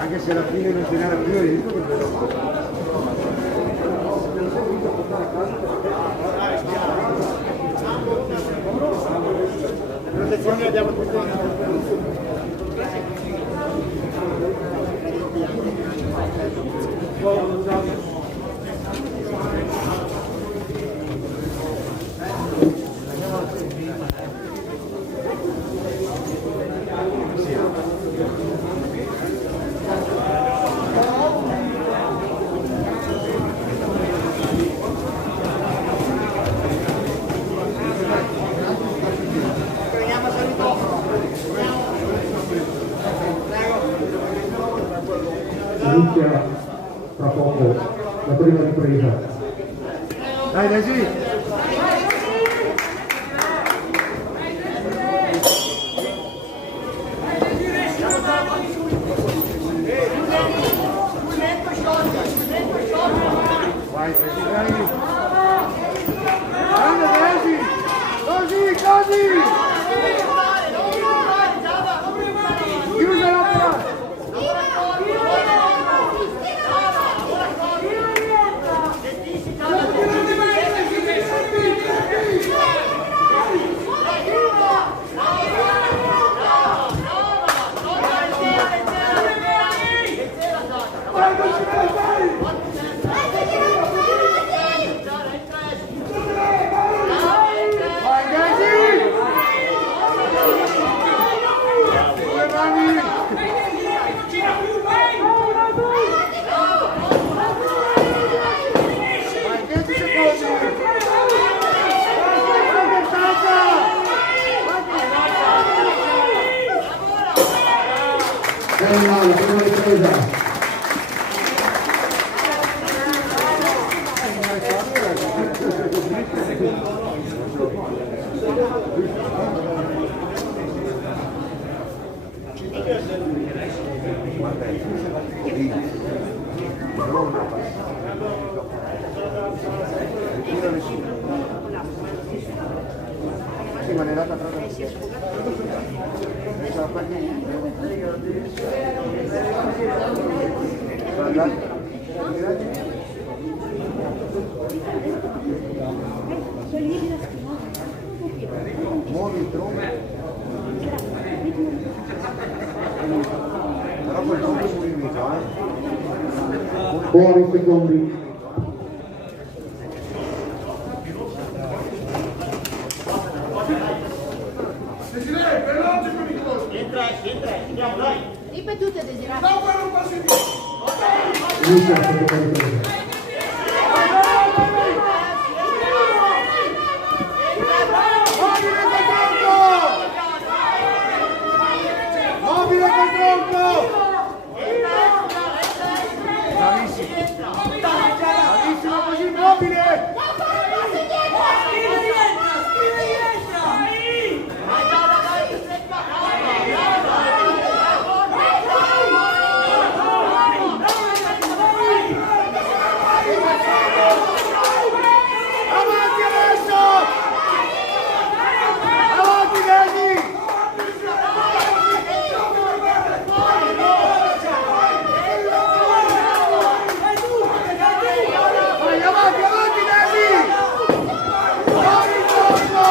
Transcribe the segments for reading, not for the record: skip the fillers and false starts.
anche se alla fine non ce n'era più il rischio perché protezione abbiamo tutti. Inizia tra poco la prima ripresa. Dai, dai, sì. Vai, prendi. Così, così. Chiusa la porta. La prima ripresa. Sì, ma ne è data proprio. Muovi il tronco. Però quel tronco è movimento, Buoni secondi. Ripetute Desiderio. Inizia la seconda ripresa. Mobile col tronco! Bravissimo! Bravissimo così, mobile! Avanti adesso! Avanti, Desi! Vai, avanti, avanti, Desi! Fuori il tronco!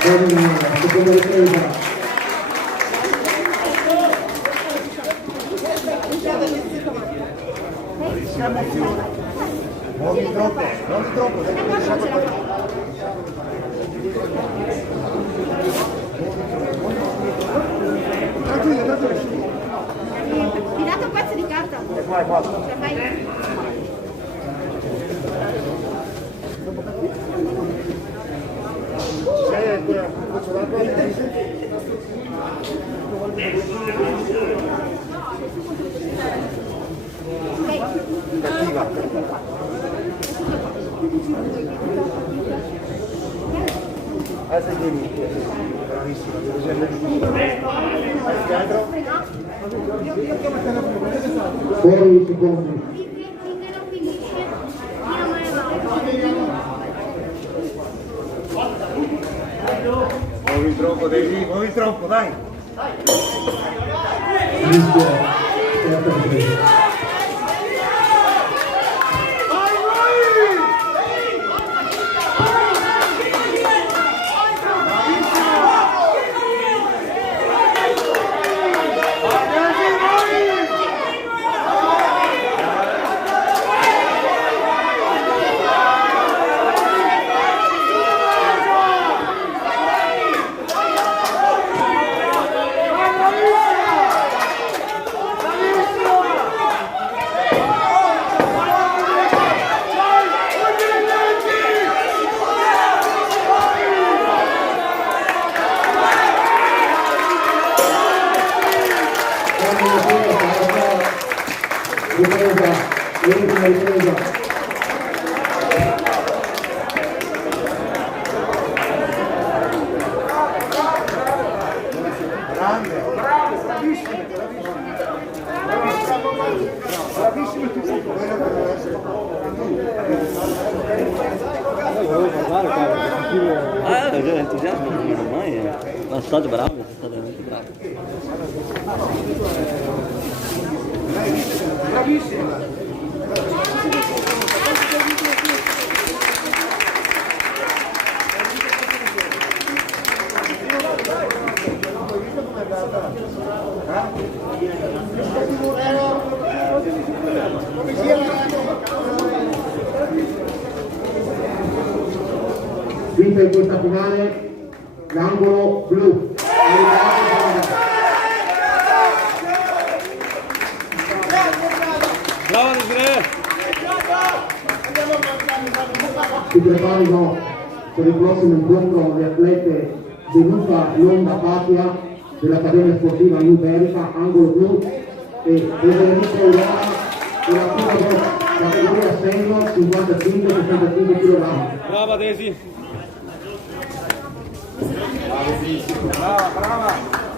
Termina la seconda ripresa. Muovi troppo, devi lasciare poi. Tranquillo, tranquillo. Ti dato un pezzo di carta. E qua, qua. Cioè, fai... Cattiva. Alza i piedi. Bravissima, Fuori i secondi. Finché non finisce, io mai avanti. troppo, Desi, muovi troppo, dai! Rischio, terza ripresa. Ripresa. Grande, bravo, bravissimo, bravissimo tu, quello che deve essere. Già l'entusiasmo ormai è stato bravo, è stato veramente bravo. Bravissimo. Vinta in questa finale l'angolo blu. Bravo Desiree! Si preparano per il prossimo incontro le atlete di Luca Londa Patria dell'Accademia Sportiva Iberica, angolo blu, e dell'Elite Aurora della categoria senior 55-65 kg. Brava Desi! Brava, brava.